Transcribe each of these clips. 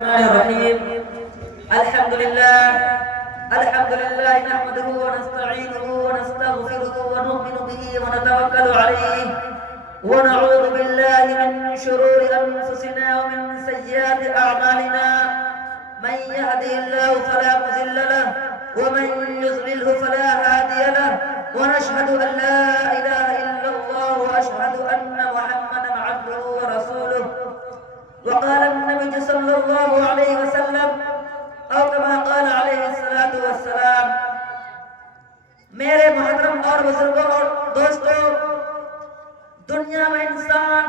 الرحمن الرحيم. الحمد لله نحمده ونستعينه ونستغفره ونؤمن به ونتوكل عليه ونعوذ بالله من شرور أنفسنا ومن سيئات أعمالنا. من يهده الله فلا مضل له ومن يضلله فلا هادي له، ونشهد أن لا إله إلا الله وأشهد أن محمدا عبده ورسوله. وقال النبي صلى الله عليه وسلم او كما قال عليه الصلاة والسلام. میرے محترم اور بزرگوں اور دوستوں، دنیا میں انسان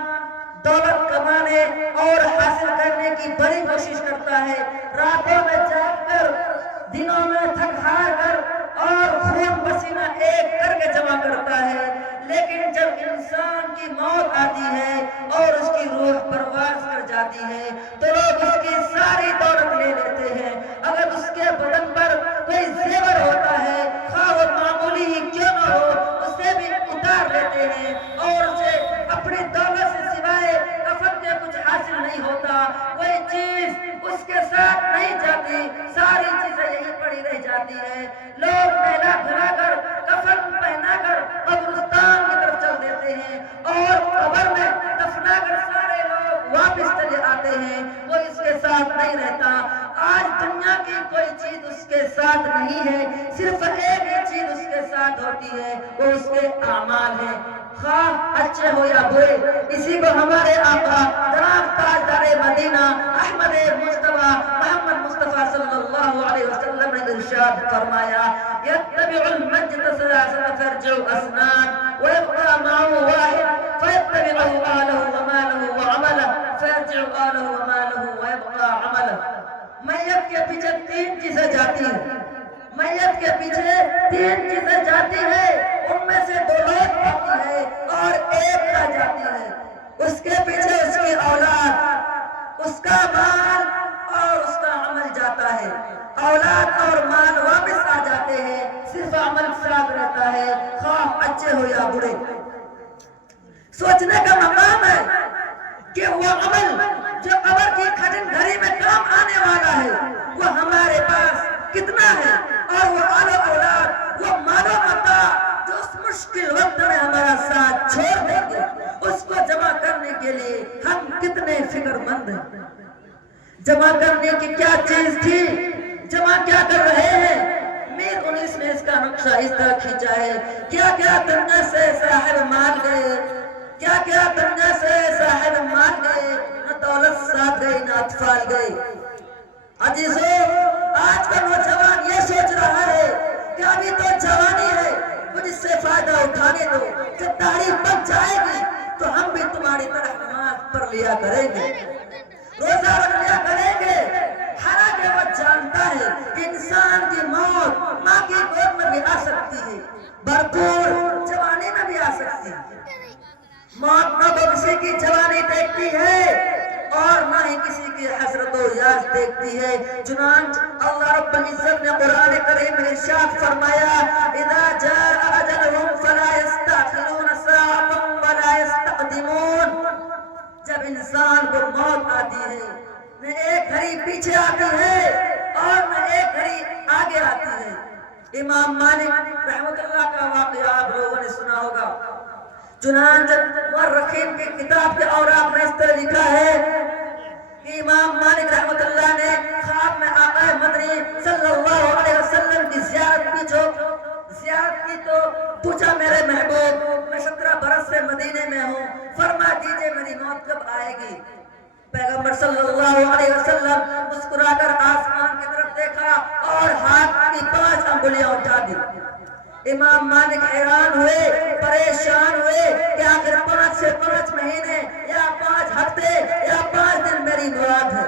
دولت کمانے اور حاصل کرنے کی بڑی کوشش کرتا ہے، راتوں میں جاگ کر، دنوں میں تھک ہار کر اور خون پسینہ ایک کر کے جمع کرتا ہے، لیکن جب انسان کی موت آتی ہے اور اس کی روح پرواز کر جاتی ہے تو لوگ اس کی ساری دولت لے لیتے ہیں۔ اگر اس کے بدن پر کوئی زیور ہوتا ہے، خواہ وہ معمولی ہی کیوں نہ ہو، اسے بھی اتار لیتے ہیں اور اسے اپنی دولت سے سوائے کفن کے کچھ حاصل نہیں ہوتا، کوئی چیز اس کے ساتھ نہیں جاتی، ساری چیزیں یہی پڑی رہ جاتی ہے۔ لوگ نہلا دھلا کر، کفن پہنا کر قبرستان کی طرف چل دیتے ہیں اور قبر میں دفنا کر سارے لوگ واپس چلے آتے ہیں، وہ اس کے ساتھ نہیں رہتا۔ آج دنیا کی کوئی چیز اس کے ساتھ نہیں ہے، صرف ایک ہی چیز اس کے ساتھ ہوتی ہے، وہ اس کے اعمال ہیں، خواہ اچھے ہو یا برے۔ اسی کو ہمارے آقا جناب تاجدار مدینہ احمد مصطفیٰ محمد مصطفیٰ صلی اللہ علیہ وسلم نے ارشاد فرمایا، يتبع المجد ثلاثة فرجع اسنان ويبقى معه واحد فيتبعه آله وماله وعمله فيرجع آله وماله ويبقى عمله۔ میت کے پیچھے تین چیزیں جاتی ہیں، میت کے پیچھے تین چیزیں جاتی ہیں، ان میں سے دو لوگ آتی ہے اور ایک رہ جاتی ہے۔ اس کے پیچھے اس کی اولاد، اس کا مال اور اس کا عمل جاتا ہے۔ اولاد اور مال واپس آ جاتے ہیں، صرف عمل ساتھ رہتا ہے، خواہ اچھے ہو یا برے۔ سوچنے کا مقام ہے کہ وہ عمل جو قبر کی کھٹن گھڑی میں کام آنے والا ہے، وہ ہمارے پاس کتنا ہے، اور وہ آل و اولاد، وہ مال و متاع جو اس مشکل وقت میں ہمارا ساتھ چھوڑ دیں گے، اس کو جمع کرنے کے لیے ہم کتنے فکر مند ہیں۔ جمع کرنے کی کیا چیز تھی، جمع کیا کر رہے ہیں؟ میر 19 نے اس کا نقشہ اس طرح کھینچا ہے، کیا کیا دنیا سے صاحب مال گئے، کیا کیا دنیا سے صاحب مال گئے، نہ دولت ساتھ گئی نہ اطفال گئے۔ عزیزو، آج کا نوجوان یہ سوچ رہا ہے کہ ابھی تو جوانی ہے، مجھ سے فائدہ اٹھانے دو، جب داڑھی پک جائے گی تو ہم بھی تمہاری طرح نماز پڑھ لیا کریں گے، روزہ رکھ لیا کریں گے۔ حالانکہ وہ جانتا ہے کہ انسان کی موت ماں کی گود میں بھی آ سکتی ہے، بھرپور جوانی میں بھی آ سکتی ہے۔ موت نہ تو کسی کی جوانی دیکھتی ہے اور نہ ہی کسی کی حسرت و یاس دیکھتی ہے۔ چنانچہ اللہ رب العزت نے قرآن کریم میں ارشاد فرمایا، اذا جاء اجلهم فلا يستأخرون ساعة ولا يستقدمون۔ جب انسان کو موت آتی ہے، نہ ایک گھڑی پیچھے آتی ہے اور نہ ایک گھڑی آگے آتی ہے۔ امام مالک رحمۃ اللہ کا واقعہ آپ لوگوں نے سنا ہوگا۔ چنانچہ مورخین کی کتاب کے اوراق میں اس طرح لکھا ہے کہ امام مالک رحمۃ اللہ نے خواب میں آقا مدنی صلی اللہ علیہ وسلم کی زیارت کی تو پوچھا، میرے محبوب، میں 17 برس سے مدینے میں ہوں، فرما دیجئے میری موت کب آئے گی؟ پیغمبر صلی اللہ علیہ وسلم مسکرا کر آسمان کی طرف دیکھا اور ہاتھ کی 5 انگلیاں اٹھا دی۔ امام مالک حیران ہوئے، پریشان ہوئے کہ آخر 5 سے 5 مہینے یا 5 ہفتے یا 5 دن میری مراد ہے۔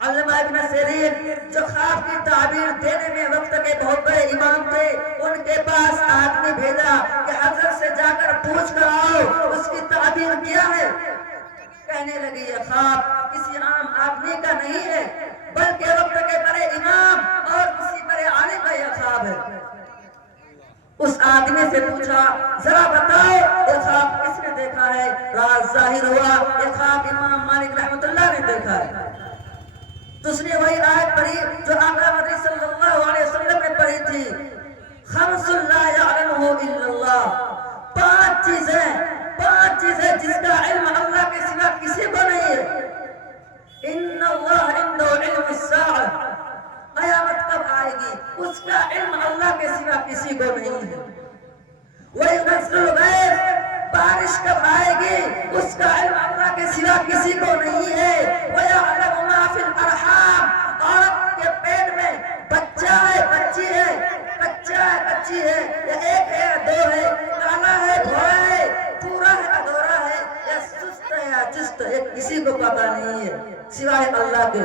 علامہ ابن سیرین جو خواب کی تعبیر دینے میں وقت کے بہت بڑے امام تھے، ان کے پاس آدمی بھیجا کہ حضرت سے جا کر پوچھ کر آؤ اس کی تعبیر کیا ہے۔ کہنے لگی، یہ خواب کسی عام آدمی کا نہیں ہے، بلکہ وقت کے بڑے امام اور کسی بڑے عالم کا یہ خواب ہے۔ اس آدمی سے پوچھا، ذرا بتاؤ یہ خواب کس نے دیکھا ہے؟ راز ظاہر ہوا، یہ خواب امام مالک رحمۃ اللہ نے دیکھا ہے۔ دوسری وہی آیت پڑھی جو آقا مدنی صلی اللہ علیہ وسلم نے پڑھی تھی، خمس لا یعلمہ الا اللہ، پانچ چیزیں جس کا علم اللہ کے سوا کسی کو نہیں ہے۔ ان اللہ عنده علم الساعہ، قیامت کب آئے گی اس کا علم اللہ کے سوا کسی کو نہیں ہے۔ وَيُنَزِّلُ الْغَيْثَ، بارش کب آئے گی اس کا علم اللہ کے سوا کسی کو نہیں ہے۔ وَيَعْلَمُ مَا فِي الْأَرْحَامِ، عورت کے پیٹ میں بچہ ہے بچی ہے، بچہ ہے بچی ہے، یا ایک ہے یا دو ہے، کالا ہے گھوڑا ہے، پورا ہے ادھورا ہے، یا سست ہے یا چست ہے، کسی کو پتہ نہیں ہے سوائے اللہ کے۔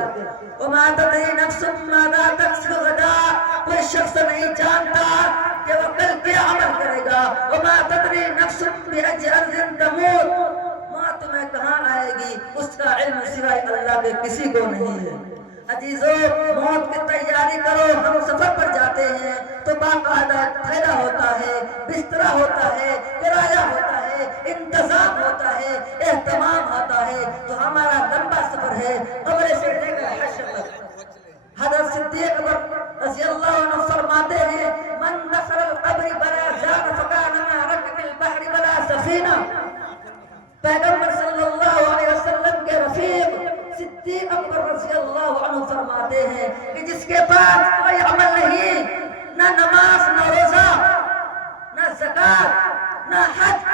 وَمَا تَدْرِي نَفْسٌ مَاذَا تَكْسِبُ غَدًا، کوئی شخص نہیں جانتا کہ وہ کل کیا عمل کرے گا۔ وَمَا تَدْرِي نَفْسٌ بِأَيِّ أَرْضٍ تَمُوتُ، موت تمہیں کہاں آئے گی اس کا علم سوائے اللہ کے کسی کو نہیں ہے۔ عزیزو، موت کی تیاری کرو۔ ہم سفر پر جاتے ہیں تو باقاعدہ تھیلا ہوتا ہے، بستر ہوتا ہے، کرایہ ہوتا ہے، انتظام ہوتا ہے، اہتمام ہوتا ہے، تو ہمارا لمبا سفر ہے قبر سے لے کر حشر تک۔ حضرت صدیق اکبر رضی اللہ عنہ فرماتے ہیں، من دخل القبر بلا زاد فکانما رکب البحر بلا سفینہ۔ پیغمبر صلی اللہ علیہ وسلم کے رفیق صدیق اکبر رضی اللہ عنہ فرماتے ہیں کہ جس کے پاس کوئی عمل نہیں، نہ نماز، نہ روزہ، نہ زکات، نہ حج،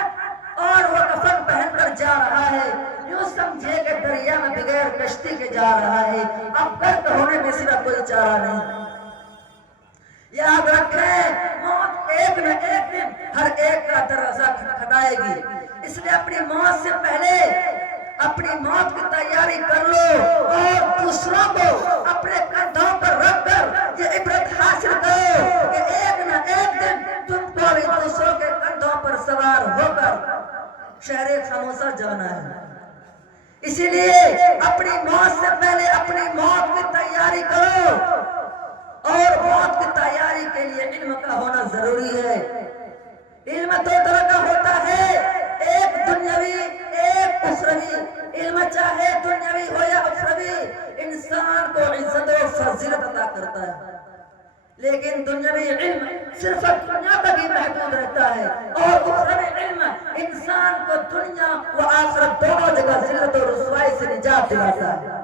اور وہ کفن پہن کر جا رہا ہے، یوں سمجھے کہ دریا میں بغیر کشتی کے جا رہا ہے، اب غرق ہونے میں سوا کوئی چارہ نہیں۔ یاد رکھیں، موت ایک نہ ایک دن ہر ایک کا دروازہ کھٹکھٹائے گی، اس لیے اپنی موت سے پہلے اپنی موت کی تیاری کر لو، اور دوسروں کو اپنے کندھوں پر رکھ کر یہ عبرت حاصل کرو کہ ایک نہ ایک دن تم کو بھی دوسروں کے کندھوں پر سوار ہو کر شہر خاموشہ جانا ہے۔ اسی لیے اپنی موت سے پہلے اپنی موت کی تیاری کرو، اور موت کی تیاری کے لیے علم کا ہونا ضروری ہے۔ علم دو طرح کا ہوتا ہے، ایک دنیاوی، ایک اخروی۔ علم چاہے دنیاوی ہو یا اخروی، انسان کو عزت و فضیلت عطا کرتا ہے، لیکن دنیاوی علم صرف دنیا تک ہی محدود رہتا ہے، اور اخروی علم انسان کو دنیا و آخرت دونوں جگہ ذلت و رسوائی سے نجات دلاتا ہے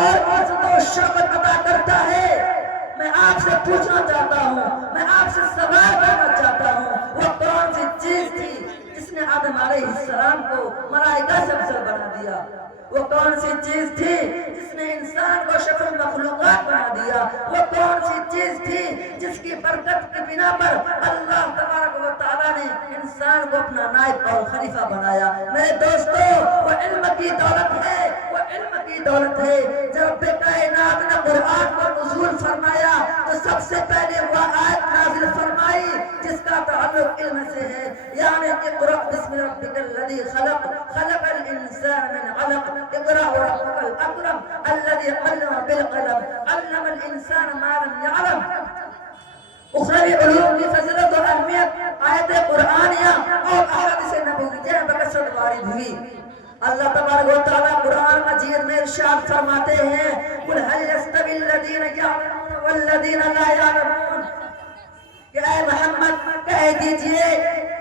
اور عزت و شرف عطا کرتا ہے۔ میں آپ سے پوچھنا چاہتا ہوں، میں آپ سے سوال کرنا چاہتا ہوں، وہ کون سی چیز تھی جس نے آدم علیہ السلام کو ملائکہ سے افضل بنا دیا؟ وہ کون سی چیز تھی جس نے انسان کو شکل مخلوقات بنا دیا؟ وہ کون سی چیز تھی جس کی برکت کی بنا پر اللہ تبارک و تعالیٰ نے انسان کو اپنا نائب اور خلیفہ بنایا؟ میرے دوستو، وہ علم کی دولت ہے، وہ علم کی دولت ہے۔ جب کائنات نے قرآن کو نزول فرمایا تو سب سے پہلے وہ آیت نازل فرمائی جس کا تعلق علم سے ہے، یعنی اقرأ بسم ربک الذی خلق، خلق الانسان من علق، اقرأ وربک الاکرم الذی علم بالقلم، علم الانسان ما لم یعلم۔ اخروی علوم کی فضیلت و اہمیت آیت قرآنیہ اور احادیث نبویہ بکثرت وارد ہوئی۔ اللہ تبارک و تعالیٰ قرآن مجید میں ارشاد فرماتے ہیں، قُلْ هَلْ يَسْتَوِي الَّذِينَ يَعْلَمُونَ وَالَّذِينَ لَا يَعْلَمُونَ، کہ اے محمد کہہ دیجئے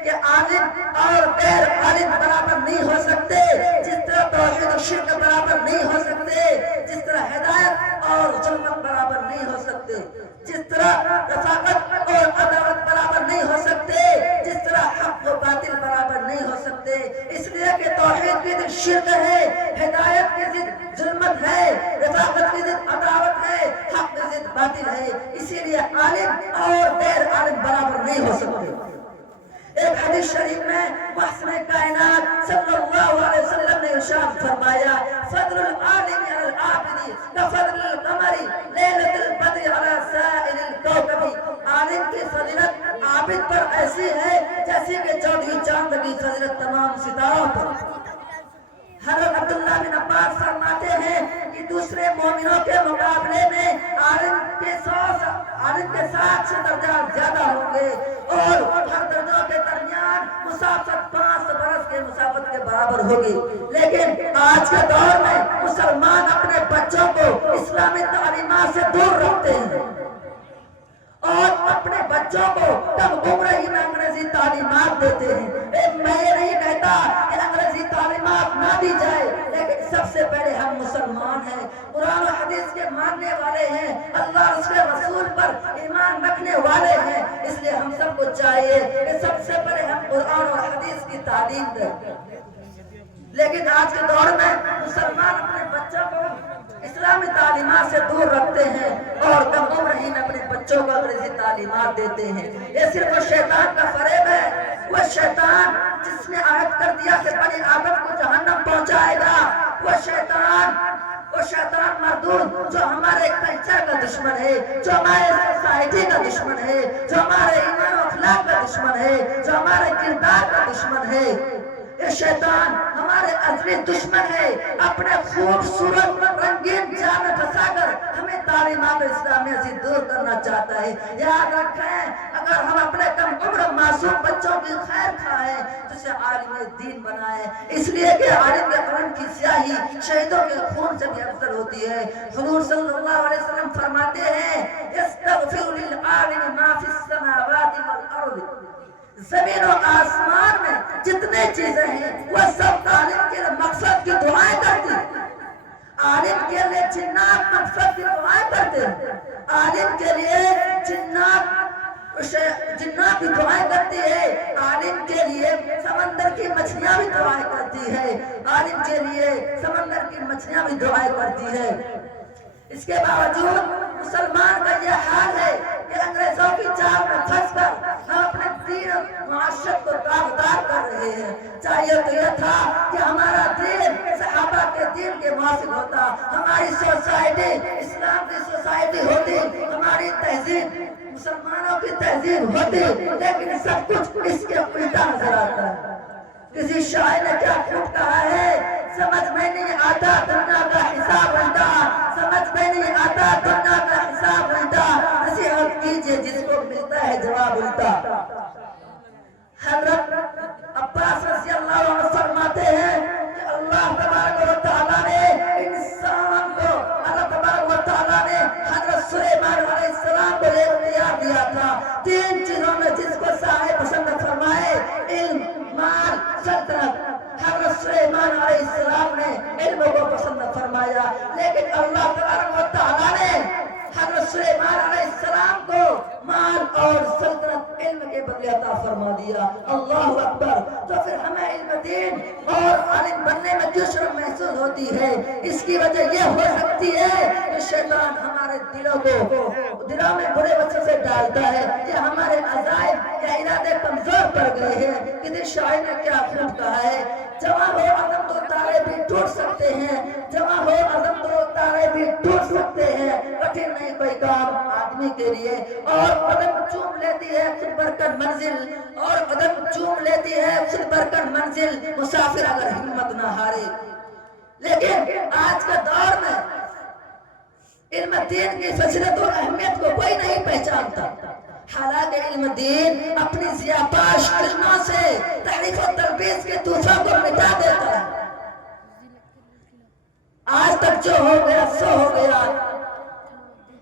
کہ عالم اور غیر عالم برابر نہیں ہو سکتے، جس طرح توحید اور شرک برابر نہیں ہو سکتے، جس طرح ہدایت اور ظلمت برابر نہیں ہو سکتے، جس طرح رفاقت اور عداوت برابر نہیں ہو سکتے، جس طرح حق و باطل برابر نہیں ہو سکتے۔ اس لیے کہ توحید کی ضد شرک ہے، ہدایت کی ضد ظلمت ہے، رفاقت کی ضد عداوت ہے، حق کی ضد باطل ہے، اسی لیے عالم اور غیر عالم برابر نہیں ہو سکتے۔ ایک حدیث شریف میں محسن کائنات صلی اللہ علیہ وسلم نے ارشاد فرمایا، فضل العالم علی العابد کفضل القمر لیلۃ البدر علی سائر الکوکب۔ عالم کی فضیلت عابد پر ایسی ہے جیسے کہ چودھری چاند کی فضیلت تمام ستاروں پر۔ حضرت عبداللہ بن عباس فرماتے ہیں کہ دوسرے مومنوں کے مقابلے میں عالم کے 700 درجات زیادہ ہوں گے، اور ہر درجوں کے درمیان مسافت 5 برس کے مسافت کے برابر ہوگی۔ لیکن آج کے دور میں مسلمان اپنے بچوں کو اسلام اسلامی تعلیمات سے دور رکھتے ہیں اور اپنے بچوں کو کم عمر ہی میں انگریزی تعلیمات دیتے ہیں۔ میں یہ نہیں کہتا کہ انگریزی تعلیمات نہ دی جائے، لیکن سب سے پہلے ہم مسلمان ہیں، قرآن و حدیث کے ماننے والے ہیں، اللہ اور اس کے رسول پر ایمان رکھنے والے ہیں، اس لیے ہم سب کو چاہیے کہ سب سے پہلے ہم قرآن اور حدیث کی تعلیم دیں۔ لیکن آج کے دور میں مسلمان اپنے بچوں کو اسلامی تعلیمات سے دور رکھتے ہیں اور کم عمر ہی میں اپنے بچوں کو انگریزی تعلیمات دیتے ہیں۔ یہ صرف شیطان کا فریب ہے، وہ شیطان جس نے عہد کر دیا کہ بنی آدم کو جہنم پہنچائے گا، وہ شیطان مردود جو ہمارے کلچر کا دشمن ہے، جو ہمارے سوسائٹی کا دشمن ہے، جو ہمارے ایمان و اخلاق کا دشمن ہے، جو ہمارے کردار کا دشمن ہے، یہ شیطان ہمارے ازلی دشمن ہے، اپنے خوبصورت رنگین جال میں پھنسا کر ہمیں تعلیمات اسلامیہ سے دور کرنا چاہتا ہے۔ یاد رکھیں، اگر ہم اپنے کم عمر معصوم بچوں کی خیر خواہیں تو اسے عالم دین بنائیں، اس لیے کہ عالم کے قلم کی سیاہی شہیدوں کے خون سے بھی افضل ہوتی ہے۔ حضور صلی اللہ علیہ وسلم فرماتے ہیں استغفر للعالم ما فی السماوات والارض، زمین و آسمان میں جتنے چیزیں ہیں وہ سب عالم کے مقصد کی دعائیں کرتی ہیں۔ عالم کے لیے جنات مقصد کی دعائیں کرتے ہیں، عالم کے لیے جنات کی دعائیں کرتی ہے، عالم کے لیے سمندر کی مچھلیاں بھی دعائیں کرتی ہے، عالم کے لیے سمندر کی مچھلیاں بھی دعائیں کرتی ہے۔ اس کے باوجود مسلمان کا یہ حال ہے کہ انگریزوں کی چال میں پھنس کر ہم اپنے دین اور معاشرت کو داغدار کر رہے ہیں۔ چاہیے تو یہ تھا کہ ہمارا دین صحابہ کے دین کے موافق ہوتا، ہماری سوسائٹی اسلام کی سوسائٹی ہوتی، ہماری تہذیب مسلمانوں کی تہذیب ہوتی، لیکن سب کچھ اس کے الٹا نظر آتا ہے۔ کسی شاعر نے کیا خوب کہا ہے، سمجھ میں نہیں آتا دنیا کا حساب الٹا، سمجھ میں نہیں آتا دنیا کا حساب الٹا، نصیحت کیجئے جس کو ملتا ہے جواب الٹا۔ حضرت عباس رضی اللہ عنہ فرماتے ہیں کہ اللہ تبارک و تعالیٰ نے انسان کو، اللہ تبارک و تعالیٰ نے حضرت سلیمان علیہ السلام کو یہ اختیار دیا تھا، تین چیزوں میں جس کو صاحب پسند فرمائے، علم، مال، سلطنت۔ حضرت سلیمان علیہ السلام نے علم کو پسند فرمایا، لیکن اللہ تبارک و تعالیٰ نے حضرت سلیمان علیہ السلام کو مال اور سلطنت علم کے بدلے عطا فرما دیا۔ اللہ اکبر! تو پھر ہمیں علم دین اور عالم بننے میں کیوں شرم محسوس ہوتی ہے؟ اس کی وجہ یہ ہو سکتی ہے کہ شیطان ہمارے دلوں میں برے وسوسے سے ڈالتا ہے، یا ہمارے عزائم یا ارادے کمزور پڑ گئے ہیں۔ کسی شاعر نے کیا خوب کہا ہے، جواں ہو عزم تو تارے بھی ٹوٹ سکتے ہیں، جواں ہو عزم تو تارے بھی ٹوٹ سکتے ہیں، کٹھن نہیں کوئی کام آدمی کے لیے، اور قدم چوم لیتی ہے خود برکت منزل، اور قدم چوم لیتی ہے خود برکت منزل، مسافر اگر ہمت نہ ہارے۔ لیکن آج کے دور میں علم دین کی فضیلت و اہمیت کو کوئی نہیں پہچانتا، حالانکہ علم دین اپنی ضیاپاش کلموں سے تحریف و تلبیس کے طوفان کو مٹا دیتا ہے۔ آج تک جو ہو گیا سو ہو گیا،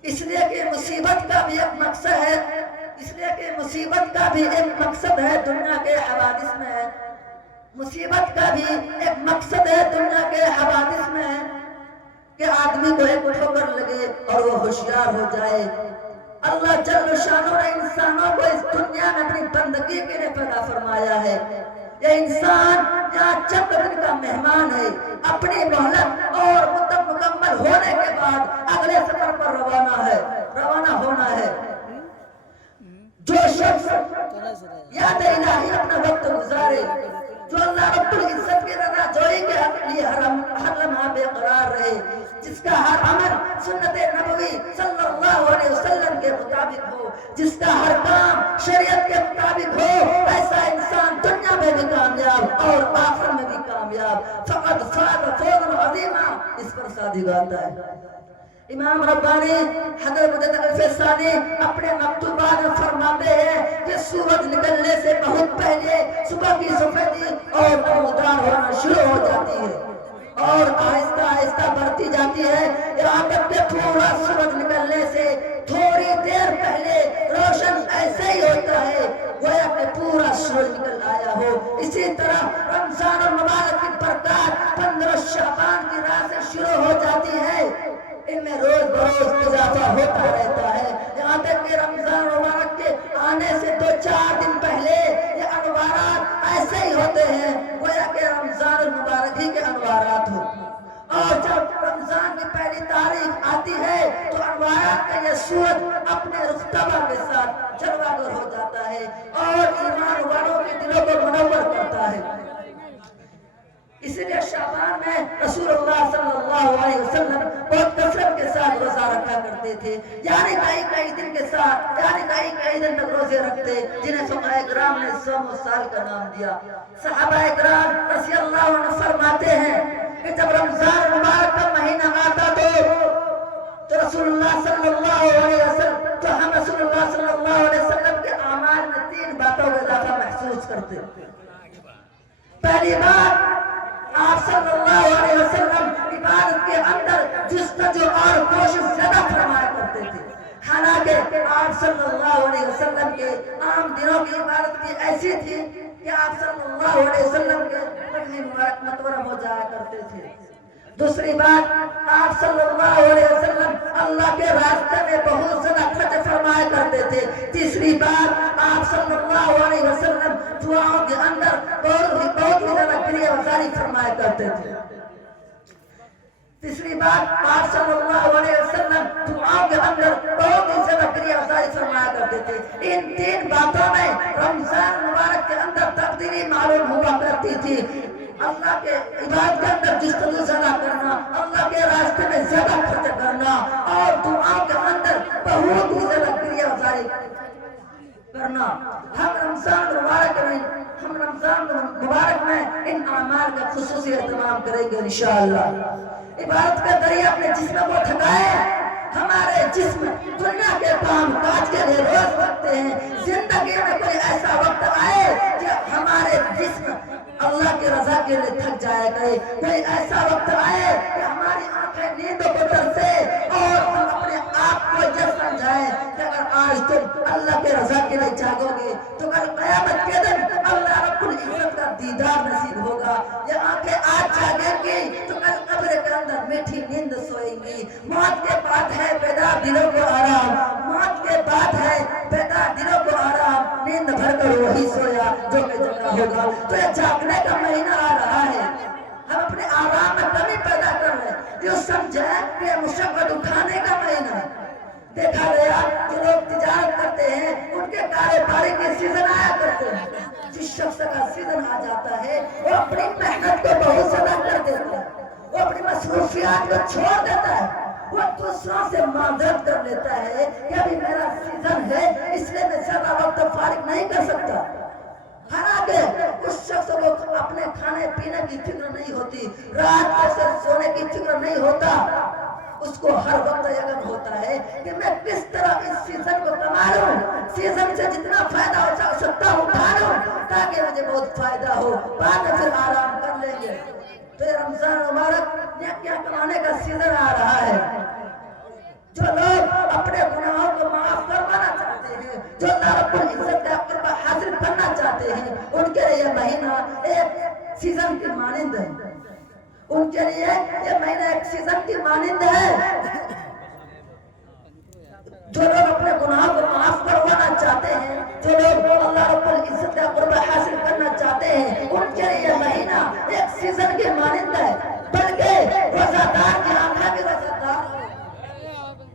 اس لیے کہ مصیبت کا بھی ایک مقصد ہے، اس لیے کہ مصیبت کا بھی ایک مقصد ہے دنیا کے حوادث میں، مصیبت کا بھی ایک مقصد ہے دنیا کے حوادث میں کہ آدمی کو ایک ٹھوکر لگے اور وہ ہوشیار ہو جائے۔ اللہ جل شانہ نے انسانوں کو اس دنیا میں اپنی بندگی کے لیے پیدا فرمایا ہے۔ یہ انسان یہاں چند دن کا مہمان ہے، اپنی مہلت اور مدت مکمل ہونے کے بعد اگلے سفر پر روانہ ہونا ہے۔ جو شخص یاد الہی اپنا وقت گزارے، جو اللہ رب العزت کی رضا جوئی کے لیے ہر لمحہ بے قرار رہے، جس کا ہر عمل سنت نبوی صلی اللہ علیہ وسلم کے مطابق ہو، جس کا ہر کام شریعت کے مطابق ہو، ایسا انسان دنیا میں بھی کامیاب اور آخر میں بھی کامیاب۔ فقط فاز فوزا عظیما، اس پر صادق آتا ہے۔ امام ربانی حضرت مجدد الفسانی اپنے مکتوبات میں فرماتے ہیں کہ سورج نکلنے سے بہت پہلے صبح کی سفیدی اور نمودار ہونا شروع ہو جاتی ہے اور آہستہ آہستہ بڑھتی جاتی ہے، یہاں تک کہ پورا روشن ایسے ہی ہوتا ہے گویا کہ پورا سورج نکل آیا ہو. اسی طرح رمضان المبارک کی برکات 15 شعبان کی رات سے شروع ہو جاتی ہے. ان میں روز بروز اضافہ ہوتا رہتا ہے یہاں تک کہ رمضان المبارک کے آنے سے 2-4 دن پہلے یہ انوارات ایسے ہی ہوتے ہیں گویا کہ رمضان المبارک ہی کے انوارات ہو. اور جب رمضان کی پہلی تاریخ آتی ہے تو انوارات کا یہ سورج اپنے رختبہ کے ساتھ جلوہ گر ہو جاتا ہے اور ایمان والوں کے دلوں کو منور کرتا ہے. اس لیے شعبان میں رسول اللہ صلی اللہ علیہ وسلم بہت کثرت کے ساتھ روزہ رکھا کرتے تھے. یعنی کئی دن کے ساتھ کئی دن تک روزے رکھتے جنہیں صحابہ کرام نے صوم السال کا نام دیا. صحابہ کرام رضی اللہ عنہ فرماتے ہیں کہ جب رمضان مبارک کا مہینہ آتا تو رسول اللہ صلی اللہ علیہ وسلم ہم رسول اللہ صلی اللہ علیہ وسلم کے اعمال میں 3 باتوں کا اضافہ محسوس کرتے. پہلی بات آپ صلی اللہ علیہ وسلم عبادت کے اندر جستجو اور کوشش زیادہ فرمایا کرتے تھے. حالانکہ آپ صلی اللہ علیہ وسلم کے عام دنوں کی عبادت بھی ایسی تھی کہ آپ صلی اللہ علیہ وسلم کے بدن مبارک متورم ہو جایا کرتے تھے. دوسری بات آپ صلی اللہ علیہ وسلم اللہ کے راستے میں بہت زیادہ خرچ فرمایا کرتے تھے. تیسری بات آپ صلی اللہ علیہ وسلم دعاؤں کے اندر بہت ہی زیادہ کریا وزاری فرمایا کرتے تھے. تیسری بات آپ صلی اللہ علیہ وسلم دعاؤں کے اندر بہت ہی زیادہ کریا وزاری فرمایا کرتے تھے. ان 3 باتوں میں رمضان مبارک کے اندر تبدیلی معلوم ہوا کرتی تھی. اللہ کے عبادت کے اندر جستجو زیادہ کرنا, اللہ کے راستے میں زیادہ خرچ کرنا اور دعاؤں کے اندر بہت ہی زیادہ کریا وزاری کرنا. ہم رمضان مبارک میں ان اعمال کا خصوصی اہتمام کریں گے انشاءاللہ. عبادت کا ذریعہ اپنے جسم کو تھکائے. ہمارے جسم دنیا کے کام کاج کے لیے روز رکھتے ہیں. زندگی میں کوئی ایسا وقت آئے کہ ہمارے جسم اللہ کی رضا کے لیے تھک جایا کرے. کوئی ایسا وقت آئے کہ ہماری آنکھیں نیندوں کو ترسے اور ہم اپنے آپ کو یہ سمجھائیں کہ اگر آج تم اللہ کے رضا کے لیے جاگو گے تو کل قیامت کے دن اللہ رب العزت کا دیدار نصیب ہوگا. یہ آنکھیں آج جاگیں گی تو کل قبر کے اندر میٹھی نیند سوئیں گی. موت کے بعد ہے بیدار دلوں کو آرام, موت کے بعد ہے بیدار دلوں کو آرام. نیند بھر کر وہی سویا جو کہ جگہ ہوگا. تو یہ جاگنے کا مہینہ آ رہا ہے. ہم اپنے آرام میں کمی پیدا کر رہے ہیں. یہ سمجھیں کہ مشقت اٹھانے کا مہینہ ہے. دیکھا گیا جو لوگ تجارت کرتے ہیں ان کے کاروباری کے سیزن آیا کرتے ہیں. جس شخص کا سیزن آ جاتا ہے وہ اپنی محنت کو بہت زیادہ کر دیتا ہے, وہ اپنی مصروفیات کو چھوڑ دیتا ہے, وہ دوسروں سے معذرت کر لیتا ہے کہ ابھی میرا سیزن ہے اس لیے میں زیادہ وقت فارغ نہیں کر سکتا. حالانکہ اس شخص کو اپنے کھانے پینے کی فکر نہیں ہوتی, رات کو صرف سونے کی فکر نہیں ہوتا. اس کو ہر وقت یقین ہوتا ہے کہ میں کس طرح اس سیزن کو کما لوں, سیزن سے جتنا فائدہ ہو سکتا ہوں اٹھا لوں تاکہ مجھے بہت فائدہ ہو, بعد میں پھر آرام کر لیں گے. تو یہ رمضان مبارک نیکیاں کمانے کا سیزن آ رہا ہے. جو لوگ اپنے گناہوں کو معاف کروانا چاہتے ہیں, جو اللہ رب العزت کا قرب حاصل کرنا چاہتے ہیں, ان کے لیے یہ مہینہ ایک سیزن کی مانند ہے. ان کے لیے یہ مہینہ ایک سیزن کی مانند ہے. جو لوگ اپنے گناہوں کو معاف کروانا چاہتے ہیں, جو لوگ اللہ رب العزت کا قرب حاصل کرنا چاہتے ہیں, ان کے لیے یہ مہینہ ایک سیزن کی مانند ہے. بلکہ روزہ دار کی آنکھیں بھی روزہ دار ہو,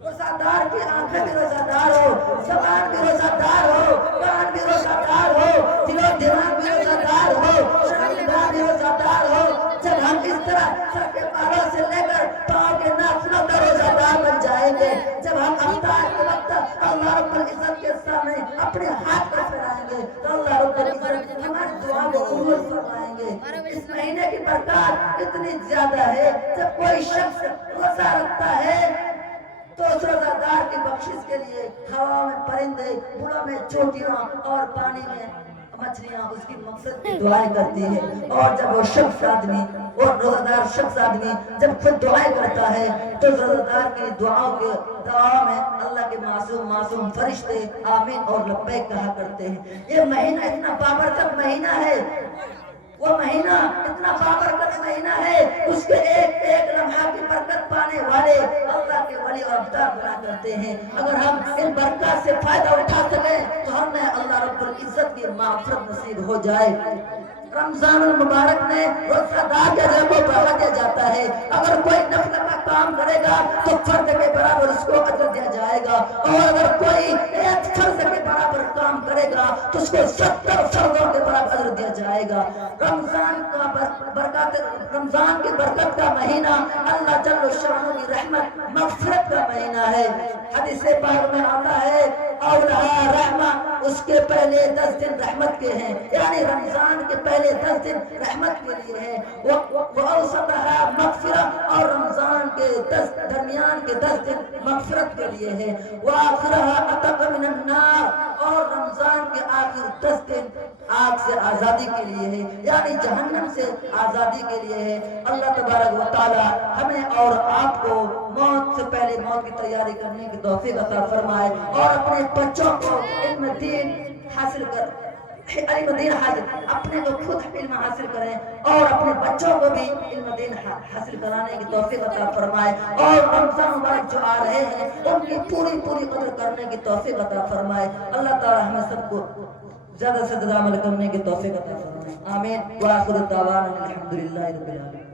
روزہ دار کی آنکھیں بھی روزہ دار ہو, زبان بھی روزہ دار ہو, کان بھی روزہ دار ہو, دل و دماغ بھی روزہ دار ہو, شرمگاہ بھی روزہ دار ہو. جب ہم اس طرح سر کے بالوں سے لے کر پاؤں کے ناخنوں کا روزہ دار بن جائیں گے, جب ہم افطار کے وقت اللہ رب العزت کے سامنے اپنے ہاتھ کو پھیلائیں گے تو اللہ رب العزت ہماری دعا کو قبول فرمائیں گے. اس مہینے کی برکات اتنی زیادہ ہے, جب کوئی شخص روزہ رکھتا ہے تو اس روزہ دار کی بخشش کے لیے ہوا میں پرندے, بڑوں میں چوٹیاں اور پانی میں مچھلیاں اس کی مقصد کی دعائیں کرتی ہے، اور جب وہ شخص آدمی اور روزہ دار شخص آدمی جب خود دعائیں کرتا ہے تو روزہ دار کی دعاؤں کے دعا میں اللہ کے معصوم فرشتے آمین اور لبیک کہا کرتے ہیں۔ یہ مہینہ اتنا بابرکت مہینہ ہے، وہ مہینہ اتنا بابرکت مہینہ ہے، اس کے ایک ایک لمحہ کی برکت پانے والے اللہ کے ولی اور ابدار بنا کرتے ہیں۔ اگر ہم ان برکات سے فائدہ اٹھا سکیں تو ہمیں اللہ رب العزت کی مغفرت نصیب ہو جائے۔ رمضان المبارک میں روزہ دار کے اجر کو بڑھا دیا جاتا ہے۔ اگر کوئی نفل کا کام کرے گا تو فرض کے برابر اس کو اجر دیا جائے گا، اور اگر کوئی ایک فرض کے برابر کام کرے گا تو اس کو 70 فرضوں کے برابر اجر دیا جائے گا۔ رمضان کی برکت کا مہینہ اللہ جل شانہ کی رحمت مغفرت کا مہینہ ہے۔ حدیث پاک میں آتا ہے اولہا رحمہ، اس کے پہلے 10 دن رحمت کے ہیں، یعنی رمضان کے پہلے 10 دن رحمت کے لیے ہیں، وَأَوْسَطَهَا مغفرہ، اور رمضان کے درمیان کے 10 دن مغفرت کے لیے ہیں، وَآخِرَهَا عَتَقَ مِنَ النَّارِ، اور رمضان کے آخر 10 دن آگ سے آزادی کے لیے ہے، یعنی جہنم سے آزادی کے لیے ہے۔ اللہ تبارک و تعالی ہمیں اور آپ کو موت سے پہلے موت کی تیاری کرنے کی توفیق عطا فرمائے، اور اپنے بچوں کو علم دین حاصل اپنے کو خود علم حاصل کریں اور اپنے بچوں کو بھی علم دین حاصل کرانے کی توفیق عطا فرمائے، اور رمضان مبارک جو آ رہے ہیں ان کی پوری قدر کرنے کی توفیق عطا فرمائے۔ اللہ تعالی ہمیں سب کو زیادہ سے زیادہ عمل کرنے کی توفیق عطا فرمائے، آمین۔ وآخر دعوانا الحمدللہ رب العالمین۔